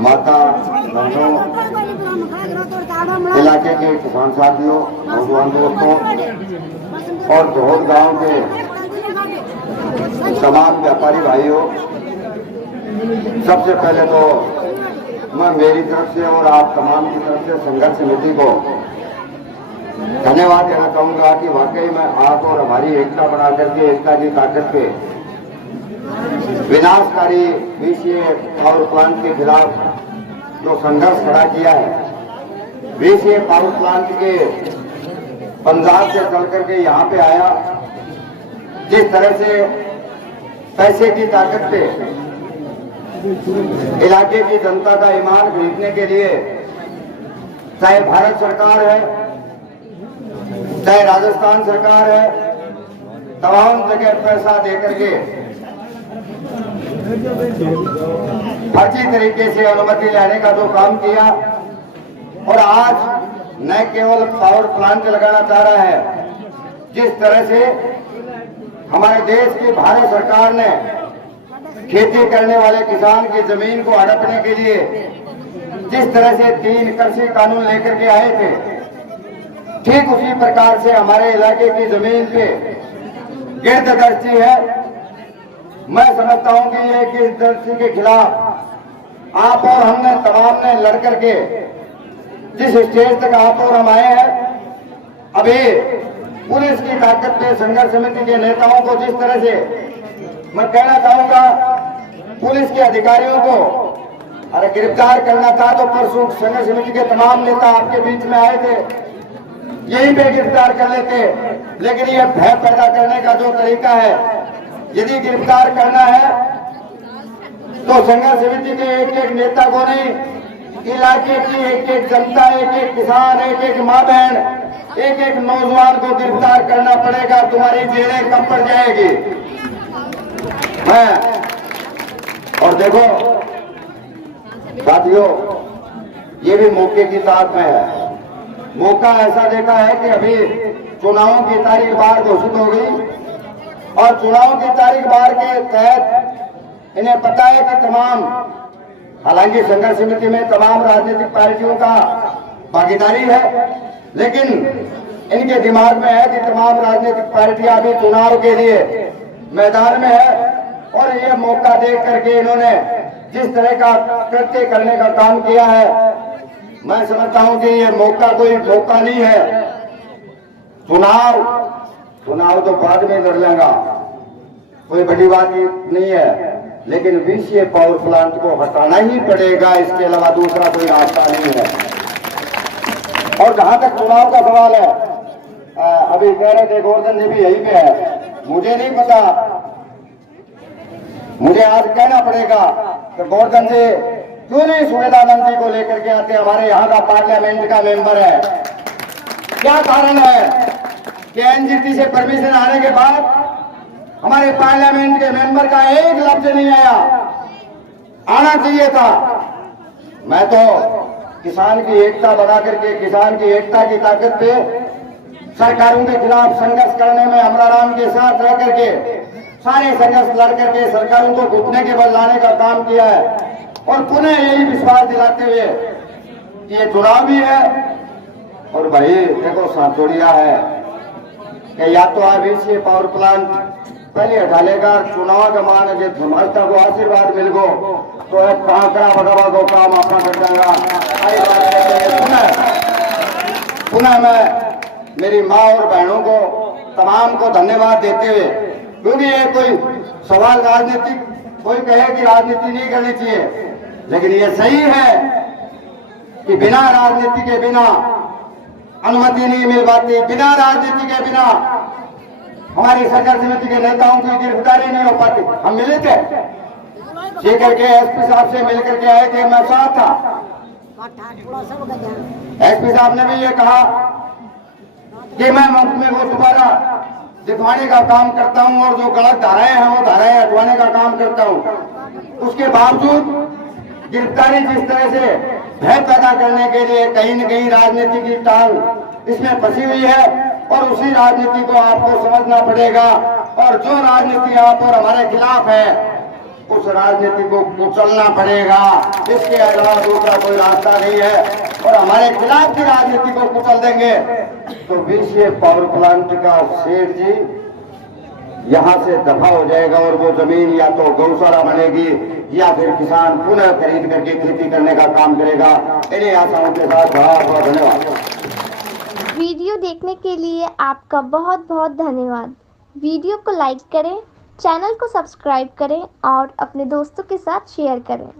माता बहनों, इलाके के किसान साथियों, नौजवान दोस्तों और धोद गांव के तमाम व्यापारी भाइयों, सबसे पहले तो मैं मेरी तरफ से और आप तमाम की तरफ से संघर्ष समिति को धन्यवाद देना चाहूंगा कि वाकई में आप और हमारी एकता बना करके एकता की ताकत पे विनाशकारी VCA पावर प्लांट के खिलाफ जो संघर्ष खड़ा किया है। VCA पावर प्लांट के पंजाब से चल करके यहाँ पे आया, जिस तरह से पैसे की ताकत पे इलाके की जनता का ईमान खरीदने के लिए चाहे भारत सरकार है, चाहे राजस्थान सरकार है, तमाम जगह पैसा देकर के फर्जी तरीके से अनुमति लेने का जो काम किया और आज न केवल पावर प्लांट लगाना चाह रहा है, जिस तरह से हमारे देश की भारत सरकार ने खेती करने वाले किसान की जमीन को हड़पने के लिए जिस तरह से 3 कृषि कानून लेकर के आए थे, ठीक उसी प्रकार से हमारे इलाके की जमीन पे गिरदस्ती है। मैं समझता हूं कि ये गिरदस्ती के खिलाफ आप और हमने तमाम ने लड़ करके जिस स्टेज तक आप और हम आए हैं, अभी पुलिस की ताकत पे संघर्ष समिति के नेताओं को जिस तरह से मैं कहना चाहूंगा, पुलिस के अधिकारियों को अरे गिरफ्तार करना था तो परसों संघर्ष समिति के तमाम नेता आपके बीच में आए थे, यही पे गिरफ्तार कर लेते। लेकिन यह भय पैदा करने का जो तरीका है, यदि गिरफ्तार करना है तो संघर्ष समिति के एक नेता को नहीं, इलाके की एक जनता, एक किसान, एक माँ बहन, एक नौजवान को गिरफ्तार करना पड़ेगा। तुम्हारी जेलें कब पड़ जाएगी। मैं और देखो साथियों, ये भी मौके की ताक में है। मौका ऐसा देखा है कि अभी चुनावों की तारीख बाहर घोषित हो गई और चुनाव की तारीख बाहर के तहत इन्हें पता है कि तमाम, हालांकि संघर्ष समिति में तमाम राजनीतिक पार्टियों का भागीदारी है, लेकिन इनके दिमाग में है कि तमाम राजनीतिक पार्टियां अभी चुनाव के लिए मैदान में है और ये मौका देख करके इन्होंने जिस तरह का कृत्य करने का काम किया है, मैं समझता हूं कि ये मौका कोई मौका नहीं है। चुनाव तो बाद में कर लेगा, कोई बड़ी बात नहीं है, लेकिन VCA पावर प्लांट को हटाना ही पड़ेगा, इसके अलावा दूसरा कोई रास्ता नहीं है। और जहां तक चुनाव का सवाल है, अभी कह रहे थे गोवर्धन जी भी यही पे है, मुझे नहीं पता, मुझे आज कहना पड़ेगा कि गोवर्धन जी क्यों नहीं सुवेदानंद जी को लेकर के आते, हमारे यहाँ का पार्लियामेंट का मेंबर है। क्या कारण है कि NGT से परमिशन आने के बाद हमारे पार्लियामेंट के मेंबर का एक लफ्ज नहीं आया, आना चाहिए था। मैं तो किसान की एकता बना करके, किसान की एकता की ताकत पे सरकारों के खिलाफ संघर्ष करने में अमराराम के साथ रह करके सारे संघर्ष लड़ करके सरकारों को घुटने के बल लाने का काम किया है और पुनः यही विश्वास दिलाते हुए कि ये चुनाव भी है और भाई देखो सांचोड़िया है कि या तो आप VCA पावर प्लांट पहले हटा लेगा, चुनाव के मान जो समझता को आशीर्वाद मिल गो तो एक कांकड़ा भगवा को काम अपना कर जाएगा। पुनः मैं मेरी माँ और बहनों को तमाम को धन्यवाद देते हुए, क्योंकि ये कोई सवाल राजनीतिक, कोई कहे कि राजनीति नहीं करनी चाहिए, लेकिन ये सही है कि बिना राजनीति के बिना अनुमति नहीं मिल पाती, बिना राजनीति के बिना हमारी संघर्ष समिति के नेताओं की गिरफ्तारी नहीं हो पाती। हम मिले थे, सीकर के SP साहब से मिलकर के आए थे, मैं साथ था। SP साहब ने भी ये कहा कि मैं मुफ्त में वो दोबारा दिखवाने का काम करता हूं और जो गलत धाराएं हैं वो धाराएं हटवाने का काम करता हूं। उसके बावजूद गिरफ्तारी जिस तरह से भय पैदा करने के लिए कहीं न कहीं राजनीति की टाल इसमें फंसी हुई है और उसी राजनीति को आपको समझना पड़ेगा। और जो राजनीति आप और हमारे खिलाफ है, उस राजनीति को कुचलना पड़ेगा। इसके अलावा दूसरा कोई रास्ता नहीं है। और हमारे खिलाफ की राजनीति को कुचल देंगे तो विषय पावर प्लांट का सेठ जी यहाँ से दफा हो जाएगा और वो जमीन या तो गौशाला बनेगी या फिर किसान पुनः खरीद करके खेती करने का काम करेगा। इन्हीं आशाओं के साथ बहुत बहुत धन्यवाद। वीडियो देखने के लिए आपका बहुत बहुत धन्यवाद। वीडियो को लाइक करें, चैनल को सब्सक्राइब करें और अपने दोस्तों के साथ शेयर करें।